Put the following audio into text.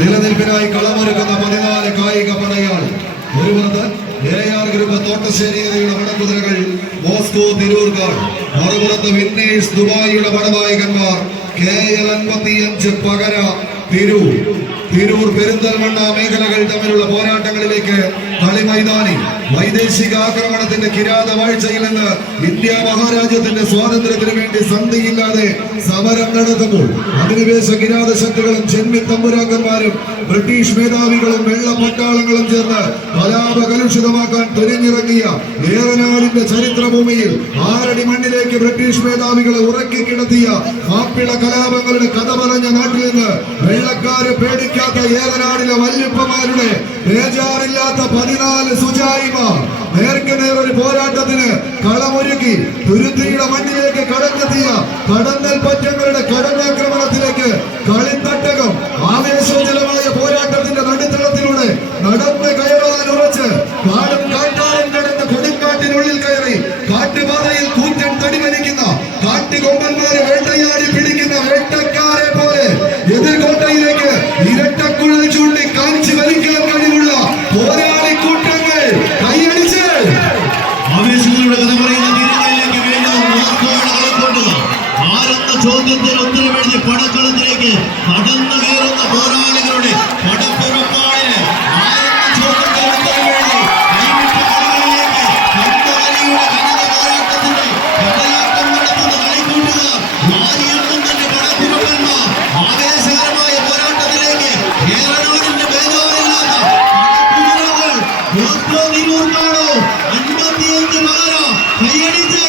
നിലനിൽപ്പിനായി കളമൊരുക്കുന്ന 14 കായിക പടയാളി. ഒരു പുറത്ത് AR ഗ്രൂപ്പ് തോട്ടശ്ശേരിയുടെ പടക്കുതിരകൾ മോസ്കോ തിരൂർക്കാട്, മറുപുറത്ത് വിന്നേഴ്സ് ദുബായിയുടെ പടനായകന്മാർ KL 55 പകര തിരൂർ. പെരിന്തൽമണ്ണ മേഖലകൾ തമ്മിലുള്ള പോരാട്ടങ്ങളിലേക്ക് കളിമൈതാനി വൈദേശിക ആക്രമണത്തിന്റെ കിരാത വാഴ്ചയിൽ നിന്ന് ഇന്ത്യ മഹാരാജ്യത്തിന്റെ സ്വാതന്ത്ര്യത്തിന് വേണ്ടി സന്ധിയില്ലാതെ സമരം നടത്തുമ്പോൾ അധിനിവേശ കിരാത ശക്തികളും ജന്മി തമ്പുരാക്കന്മാരും ബ്രിട്ടീഷ് മേധാവികളും വെള്ള പട്ടാളങ്ങളും ചേർന്ന് കലാപ കലുഷിതമാക്കാൻ തുനിഞ്ഞിറങ്ങിയ ഏറനാടിന്റെ ചരിത്രഭൂമിയിൽ 6 അടി മണ്ണിലേക്ക് ബ്രിട്ടീഷ് മേധാവികളെ ഉറക്കി കിടത്തിയ മാപ്പിള കലാപങ്ങളുടെ കഥ പറഞ്ഞ നാട്ടിൽ നിന്ന് വെള്ളക്കാര് പേടിക്കാത്ത ഏറനാടിലെ വല്യപ്പന്മാരുടെ ബേജാറില്ലാത്ത 14 സുജായിമാർ നേർക്കുനേർ ഒരു പോരാട്ടത്തിന് കളമൊരുക്കി തുരുത്തിയുടെ മണ്ണിലേക്ക് കടന്നെത്തിയ കടന്നൽ പറ്റങ്ങളുടെ കടന്നാക്രമണത്തിലേക്ക് കളിത്തട്ടകം ആവേശോജ്വലമായ പോരാട്ടത്തിന്റെ നടുത്തളത്തിലൂടെ നടന്ന് കയറാൻ ഉറച്ച് കാടും കാട്ടാനും കടന്ന് കൊടുങ്കാട്ടിനുള്ളിൽ കയറി കാട്ടുപാതയിൽ കൂറ്റൻ തടിവലിക്കുന്ന കാട്ടുകൊമ്പന്മാരെ വേട്ടയാടി പിടിക്കുന്ന വേട്ടക്കാരെ പോലെ എതിർകോട്ടയിലേക്ക് ഇരട്ടക്കുഴൽ ചൂണ്ടി കാണിച്ചു വലിക്കാൻ കഴിവുള്ള പോരാളി കൂട്ടങ്ങൾ കൈയടിച്ച് ആവേശങ്ങളുടെ കഥ പറയുന്ന തീരങ്ങളിലേക്ക് വീണ്ടും ആരെന്ന ചോദ്യത്തിന് ഉത്തരമെഴുതി പടക്കളത്തിലേക്ക് കടന്നു കയറുന്ന പോരാളികളുടെ പടപ്പുറപ്പാടിന് ആരെന്ന ചോദ്യത്തിന് ഉത്തരമെഴുതി കൈവിട്ട കളികളിലേക്ക് കണ്ടവലിയുടെ കനക പോരാട്ടത്തിന്റെ കടലാട്ടം നടത്തുന്ന കളിക്കൂട്ടുകാർ വാരിയെണ്ണുന്നതിന്റെ പടപ്പുറപ്പന്മാർ ആവേശകരമായ പോരാട്ടത്തിലേക്ക് കേരളത്തിന്റെ ബേജാറില്ലാത്ത പടക്കുതിരകൾ മോസ്കോ തിരൂർക്കാടോ 55 പകര കൈയടിച്ച്